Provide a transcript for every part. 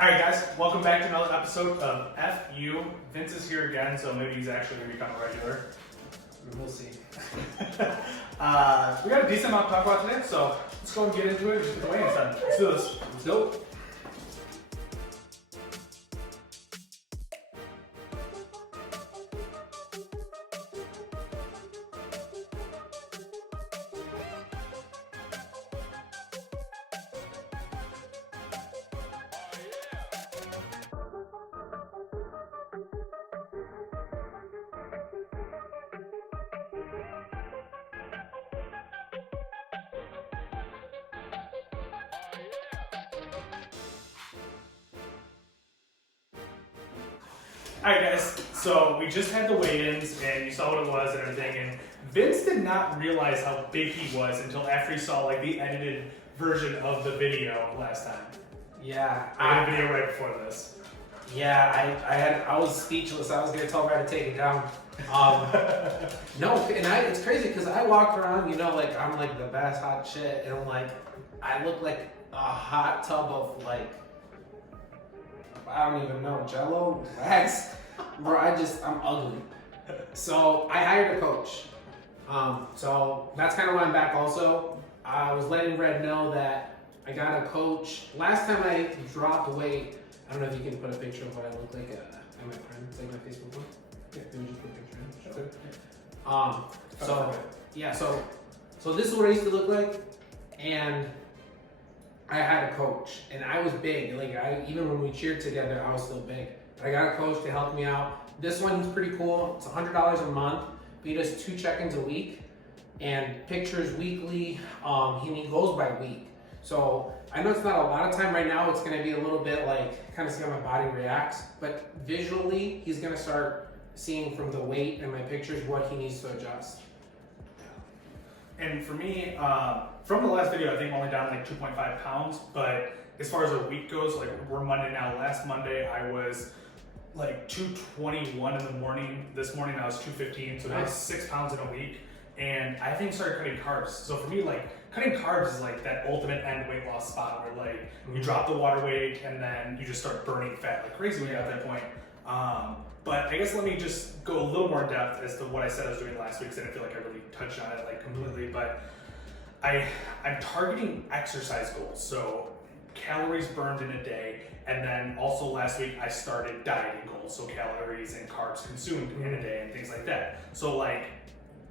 Alright guys, welcome back to another episode of FU. Vince is here again, so maybe he's actually going to become a regular. We'll see. We got a decent amount to talk about today, so let's go and get into it. Just get the weigh-ins done. Let's do this. Let's go. Alright guys, so we just had the weigh-ins and you saw what it was and everything, and Vince did not realize how big he was until after he saw like the edited version of the video last time. Yeah, I had a video right before this. I was speechless. I was gonna tell her to take it down. No, and it's crazy because I walk around, like I'm like the best hot shit, and I'm like, I look like a hot tub of like, I don't even know, Jello, wax, bro. I'm ugly. So I hired a coach. So that's kind of why I'm back. Also, I was letting Red know that I got a coach. Last time I dropped weight, I don't know if you can put a picture of what I look like at my friend. It's like my Facebook one. Yeah, maybe just put a picture in. Sure. So this is what I used to look like, and I had a coach, and I was big. Like even when we cheered together, I was still big. But I got a coach to help me out. This one's pretty cool. It's $100 a month. But he does 2 check-ins a week and pictures weekly. He goes by week. So I know it's not a lot of time right now. It's gonna be a little bit like kind of see how my body reacts. But visually, he's gonna start seeing from the weight and my pictures what he needs to adjust. And for me, from the last video, I think I'm only down like 2.5 pounds, but as far as a week goes, like we're Monday now. Last Monday, I was like 221 in the morning. This morning, I was 215, so that's 6 pounds in a week. And I think started cutting carbs. So for me, like cutting carbs is like that ultimate end weight loss spot where like you drop the water weight and then you just start burning fat like crazy when you're at that point. But I guess let me just go a little more in depth as to what I said I was doing last week, because I didn't feel like I really touched on it like completely. But I'm targeting exercise goals, so calories burned in a day, and then also last week I started dieting goals, so calories and carbs consumed in a day and things like that. So like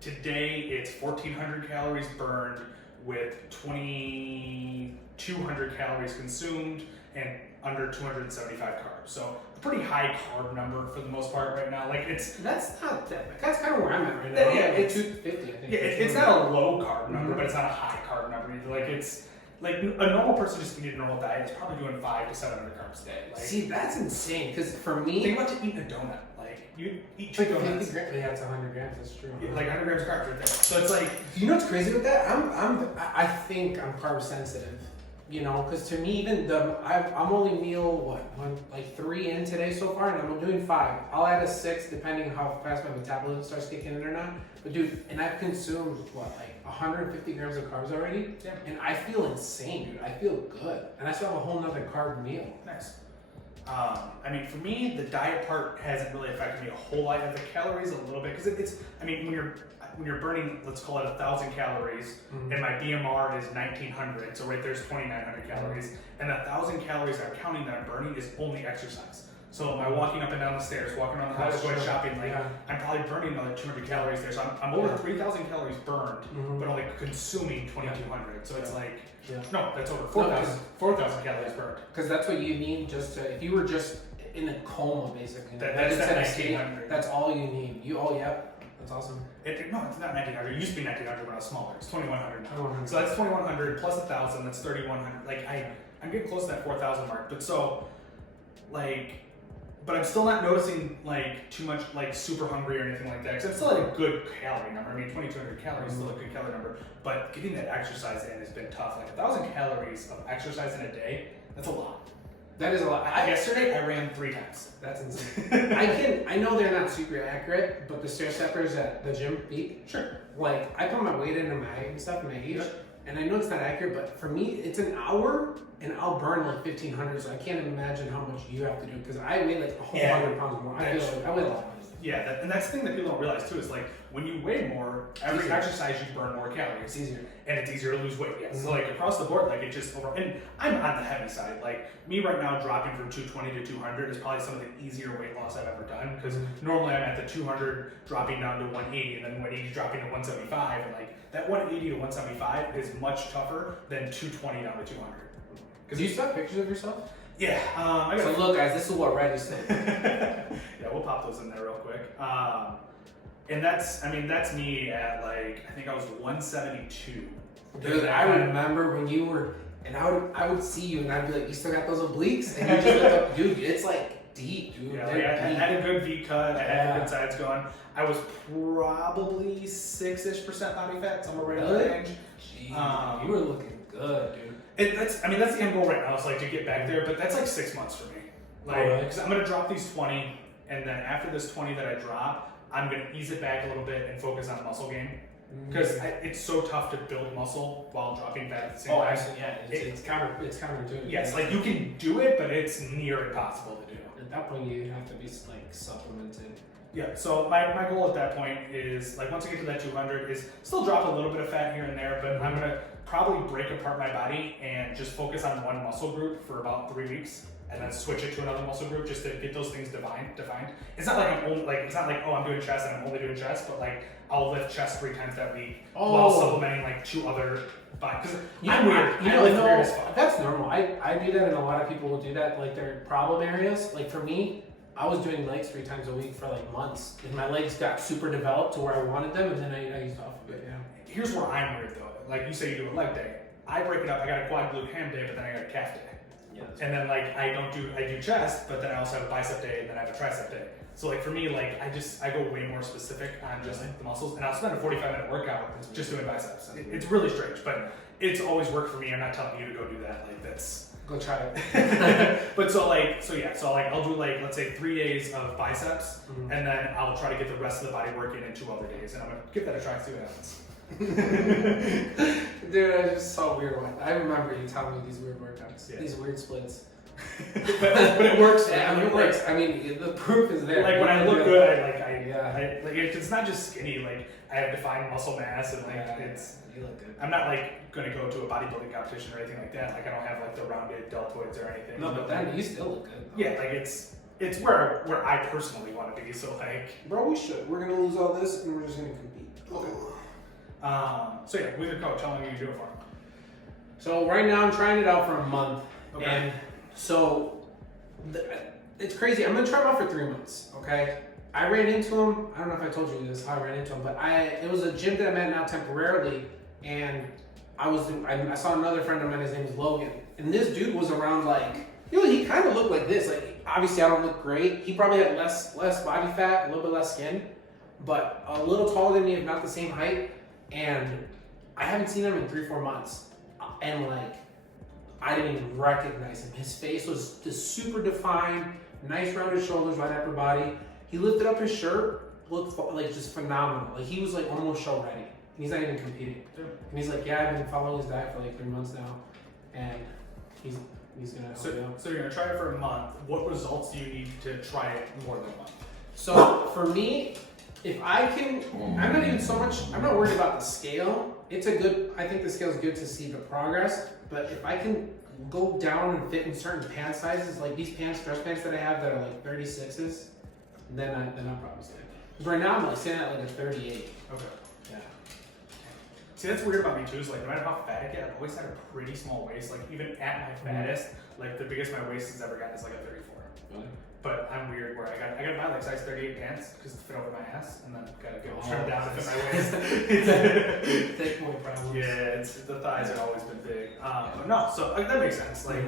today it's 1,400 calories burned with 2,200 calories consumed and under 275 carbs. So a pretty high carb number for the most part right now. Like That's not that. That's kind of where I'm at right now. Yeah, it's 250. I think. Yeah, it's not a low carb number, but it's not a high carb number either. Like it's like a normal person just eating a normal diet is probably doing 500 to 700 carbs a day. Like, See, that's insane. Because for me, think about eating a donut. Like you eat 2 like 50 donuts. grams. Yeah, it's 100 grams. That's true. Yeah, like 100 grams of carbs right there. So it's like, You know what's crazy with that? I think I'm carb sensitive. Because to me, even I'm only meal like 3 in today so far, and I'm doing 5. I'll add a 6 depending how fast my metabolism starts kicking in or not. But dude, and I've consumed like 150 grams of carbs already, and I feel insane, dude. I feel good, and I still have a whole nother carb meal. nice. I mean, for me, the diet part hasn't really affected me a whole lot. The calories a little bit, because it's. I mean, when you're burning, let's call it 1,000 calories, and my BMR is 1,900, so right there's 2,900 calories, and 1,000 calories I'm counting that I'm burning is only exercise. So am I walking up and down the stairs, walking around the house, going shopping, like I'm probably burning another 200 calories there. So I'm over 3,000 calories burned, but only consuming 2,200. So it's like, no, that's over 4,000 calories burned. Because that's what you need just to, if you were just in a coma basically. That's that 1,900. That's all you need. That's awesome. No, it's not 1,900. It used to be 1,900 when I was smaller. It's 2,100 now. 2,100. So that's 2,100 plus 1,000. That's 3,100. Like I'm getting close to that 4,000 mark. But so, like, but I'm still not noticing like too much like super hungry or anything like that. Because I'm still at a good calorie number. I mean, 2,200 calories is still a good calorie number. But getting that exercise in has been tough. Like 1,000 calories of exercise in a day, that's a lot. That is a lot. Yesterday I ran 3 times. That's insane. I know they're not super accurate, but the stair steppers at the gym peak, Sure. like I put my weight into my height and stuff, my age, and I know it's not accurate, but for me, it's an hour, and I'll burn like 1,500. So I can't imagine how much you have to do because I weigh like a whole 100 pounds more. I feel like I weigh a lot more. Yeah, and that's the thing that people don't realize too is like when you weigh more, every exercise you burn more calories. It's easier. And it's easier to lose weight. Yeah. So like across the board, like it just and I'm on the heavy side. Like me right now, dropping from 220 to 200 is probably some of the easier weight loss I've ever done because normally I'm at the 200 dropping down to 180 and then 180 dropping to 175, and like that 180 to 175 is much tougher than 220 down to 200. Because you still have pictures of yourself? Yeah. So look, guys, this is what Reggie said. Yeah, we'll pop those in there real quick. And that's me at like, I think I was 172. Dude, I remember when you were, and I would see you and I'd be like, you still got those obliques? And you just look up, dude, it's like deep, dude. Yeah, like I had a good V cut, I had the good sides going. I was probably 6-ish% body fat, somewhere right in that range. Jeez, you were looking good, dude. That's the end goal right now, is like to get back there, but that's like 6 months for me. Like, because I'm gonna drop these 20, and then after this 20 that I drop, I'm gonna ease it back a little bit and focus on muscle gain. Because it's so tough to build muscle while dropping fat at the same time. Actually, yeah, it's counterintuitive. Yes, like you can do it, but it's near impossible to do. At that point, you have to be like supplemented. Yeah, so my goal at that point is, like, once I get to that 200, is still drop a little bit of fat here and there, but I'm gonna probably break apart my body and just focus on one muscle group for about 3 weeks, and then switch it to another muscle group just to get those things defined. It's not like it's not like, oh, I'm doing chest and I'm only doing chest, but like I'll lift chest 3 times that week while supplementing like 2 other bodies. Because I'm weird. Weird as fuck. That's normal. I do that, and a lot of people will do that. Like their problem areas. Like for me, I was doing legs 3 times a week for like months, and my legs got super developed to where I wanted them, and then I eased off of it. Yeah. Here's where I'm weird though. Like you say, you do a leg day. I break it up. I got a quad glute ham day, but then I got a calf day. Yeah. And then like I do chest, but then I also have a bicep day, and then I have a tricep day. So like for me, like I go way more specific on just the muscles, and I'll spend a 45-minute workout just doing biceps. It's really strange, but it's always worked for me. I'm not telling you to go do that. Like that's. Go try it. But so I'll do like, let's say 3 days of biceps, and then I'll try to get the rest of the body work in 2 other days, and I'm gonna give that a try and see what happens. Dude, I just saw weird one. I remember you telling me these weird workouts, these weird splits. but it works. Yeah, I mean, it works. I mean, the proof is there. Like when I look good, it's not just skinny. Like I have defined muscle mass, and like you look good. I'm not like gonna go to a bodybuilding competition or anything like that. Like I don't have like the rounded deltoids or anything. No, but then you still look good. Yeah, like it's where I personally want to be. So like, bro, we should. We're gonna lose all this, and we're just gonna compete. Okay. So yeah, with your coach, how long are you doing for? So right now I'm trying it out for a month, okay. And so it's crazy. I'm gonna try him out for 3 months. Okay. I ran into him. I don't know if I told you this, how I ran into him, but it was a gym that I'm at now temporarily, and I saw another friend of mine. His name is Logan, and this dude was around like, he kind of looked like this. Like obviously I don't look great. He probably had less body fat, a little bit less skin, but a little taller than me, if not the same height. And I haven't seen him in 3-4 months, and like I didn't even recognize him. His face was just super defined, nice rounded shoulders, right upper body. He lifted up his shirt, looked like just phenomenal. Like he was like almost show ready. And he's not even competing. And he's like, yeah, I've been following his diet for like 3 months now, and he's gonna help you out. So you're gonna try it for a month. What results do you need to try it more than a month? So for me, if I can, I'm not worried about the scale. I think the scale is good to see the progress, but if I can go down and fit in certain pant sizes, like these stretch pants that I have that are like 36s, then I'm probably staying. Because right now I'm like sitting at like a 38. Okay. Yeah. See, that's weird about me too, is like no matter how fat I get, I've always had a pretty small waist. Like even at my fattest, like the biggest my waist has ever gotten is like a 34. Really? But I'm weird where I gotta buy like size 38 pants because to fit over my ass, and then gotta get trimmed down to fit my waist. Take more problems. Yeah, the thighs have always been big. But no, so like, that makes sense. Like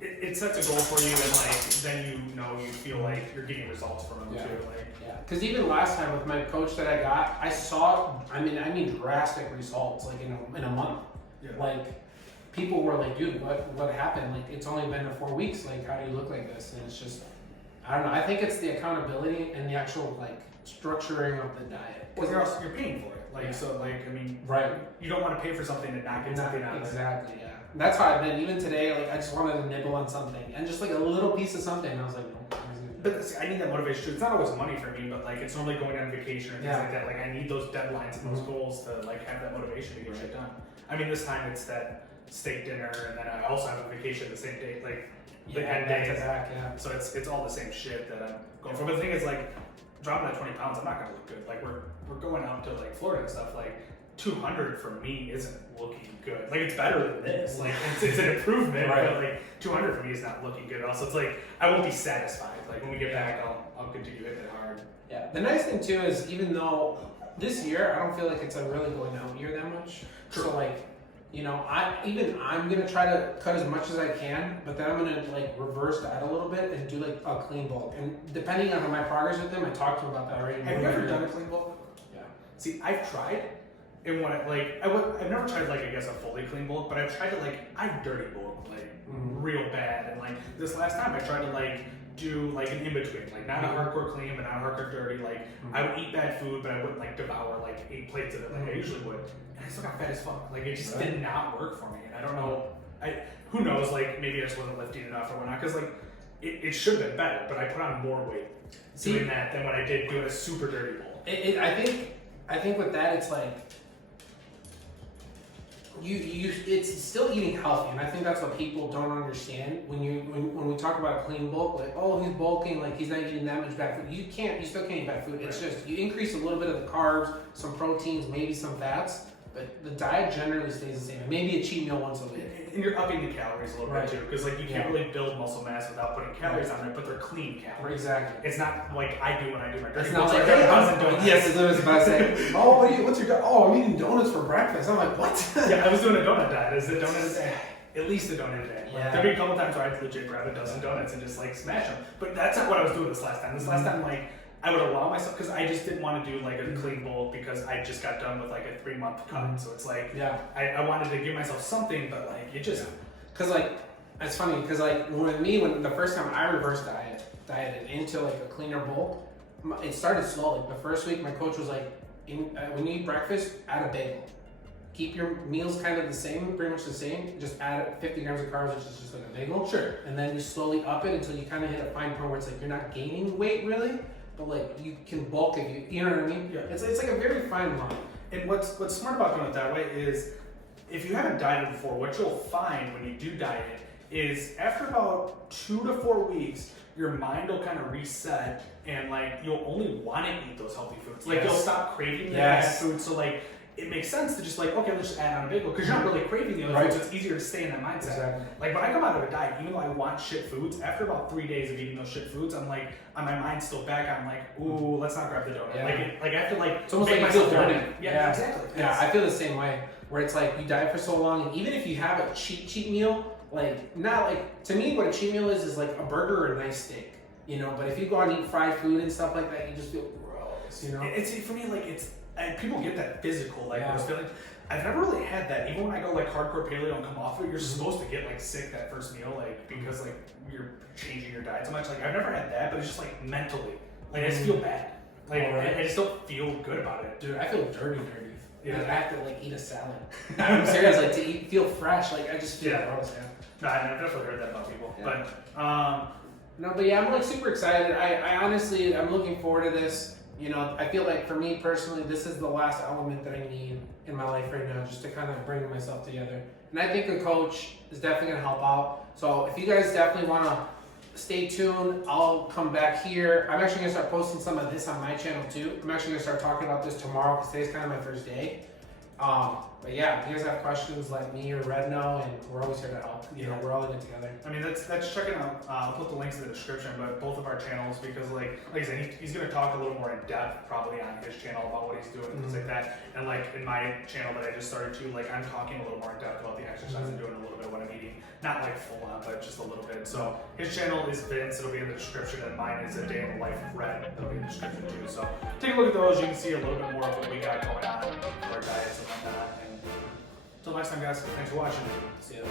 it sets a goal for you, and like then you feel like you're getting results from them too. Like because even last time with my coach that I got, I saw I mean drastic results like in a month. Yeah. Like people were like, dude, what happened? Like it's only been 4 weeks. Like how do you look like this? And it's just I don't know. I think it's the accountability and the actual like structuring of the diet. Well, you're paying for it. Like Yeah. so, like I mean, Right. you don't want to pay for something and not get something out of it. Exactly, yeah. That's how I've been. Even today, like I just wanted to nibble on something and just like a little piece of something. And I was like, no. But see, I need that motivation too. It's not always money for me, but like it's normally going on vacation or things Yeah. like that. Like I need those deadlines and those Mhm. goals to like have that motivation to get Right. shit done. I mean, this time it's that steak dinner, and then I also have a vacation the same day, like the end back days. to back, yeah. So it's all the same shit that I'm going for. But the thing is, like dropping that 20 pounds, I'm not gonna look good. Like we're going out to like Florida and stuff. Like 200 for me isn't looking good. Like it's better than this. Like it's an improvement, Right. but like 200 for me is not looking good. Also, it's like I won't be satisfied. Like when we get back, I'll continue hitting it hard. Yeah. The nice thing too is even though this year I don't feel like it's a really going out year that much. True. So like, you know, I'm gonna try to cut as much as I can, but then I'm gonna like reverse that a little bit and do like a clean bulk. And depending on my progress with him, I talked to him about that already. Have you ever done a clean bulk? Yeah. See, I've tried, and when I've never tried like I guess a fully clean bulk, but I've tried to like I've dirty bulk like Mhm. real bad, and like this last time I tried to like do like an in between, like not a hardcore clean, but not a hardcore dirty. Like I would eat bad food, but I wouldn't like devour like 8 plates of it like I usually would, and I still got fat as fuck. Like it just Right. did not work for me, and I don't know. Who knows? Like maybe I just wasn't lifting enough or whatnot, because like it should have been better, but I put on more weight doing that than when I did doing a super dirty bowl. I think with that it's like it's still eating healthy, and I think that's what people don't understand when we talk about a clean bulk, like, oh, he's bulking, like he's not eating that much bad food. You still can't eat bad food. It's Right. just you increase a little bit of the carbs, some proteins, maybe some fats, but the diet generally stays the same. Maybe a cheat meal once a week. And you're upping the calories a little Right. bit too, because like you can't Yeah. really build muscle mass without putting calories on there, but they're clean calories. Exactly. It's not like I do when I do my dirty It's not bulks, like, I grab hey, a dozen donuts. yes, I was about to say, oh, what's your oh, I'm eating donuts for breakfast. I'm like, what? Yeah, I was doing a donut diet. Is a donut a day? At least a donut a day. Like, Yeah. there'd be a couple times where I'd legit grab a dozen donuts and just like smash them. But that's not what I was doing this last time. This last time, like, I would allow myself, because I just didn't want to do like a clean bowl because I just got done with like a 3-month cut. So it's like, Yeah. I wanted to give myself something, but like, it just, Cause like, it's funny, cause like when the first time I reverse dieted into like a cleaner bulk, it started slowly. The first week my coach was like, when you eat breakfast, add a bagel. Keep your meals kind of the same, pretty much the same, just add 50 grams of carbs, which is just like a bagel. Sure. And then you slowly up it until you kind of hit a fine point where it's like you're not gaining weight really, but like you can bulk if you know what I mean? Yeah. It's like a very fine line. And what's smart about doing it that way is, if you haven't dieted before, what you'll find when you do diet is after about 2 to 4 weeks, your mind will kind of reset, and like you'll only want to eat those healthy foods. Like Yes. you'll stop craving the Yes. bad food. So like it makes sense to just like, okay, let's just add on a bagel, because you're not really craving the other Right. foods. So it's easier to stay in that mindset. Exactly. Like when I come out of a diet, even though I want shit foods, after about 3 days of eating those shit foods, I'm like, my mind's still back. I'm like, ooh, let's not grab the donut. Yeah. Like I have to like, It's almost make like you feel myself dirty. want it. Yeah, exactly. Yeah, I feel the same way. Where it's like you diet for so long, and even if you have a cheat meal, like not like to me, what a cheat meal is like a burger or a nice steak, you know. But if you go out and eat fried food and stuff like that, you just feel gross, you know. It's for me like and people get that physical like Yeah. those feelings. I've never really had that. Even when I go like hardcore paleo and come off of it, you're supposed to get like sick that first meal, like because like you're changing your diet so much. Like I've never had that, but it's just like mentally, like I just feel bad. Like Alright. I just don't feel good about it. Dude, I feel dirty. Yeah. Like, I have to like eat a salad. I'm serious, like to feel fresh. Like I just feel Yeah. gross. Yeah. No, I've definitely heard that about people. Yeah. But No, but yeah, I'm like super excited. I honestly, I'm looking forward to this. You know, I feel like for me personally, this is the last element that I need in my life right now, just to kind of bring myself together. And I think a coach is definitely gonna help out. So if you guys definitely wanna stay tuned, I'll come back here. I'm actually gonna start posting some of this on my channel too. I'm actually gonna start talking about this tomorrow because today's kind of my first day. But yeah, if you guys have questions, let me or Red know, and we're always here to help. You know, we're all in it together. I mean, that's check it out. I'll put the links in the description, but both of our channels, because like I said, he's gonna talk a little more in depth probably on his channel about what he's doing and things like that. And like in my channel that I just started to, like I'm talking a little more in depth about the exercise I'm doing, a little bit what I'm eating, not like full on, but just a little bit. So his channel is Vince. It'll be in the description, and mine is A Day in the Life of Red. It'll be in the description too. So take a look at those. You can see a little bit more of what we got going on for our diets and whatnot. And until next time, guys. Thanks for watching. See you.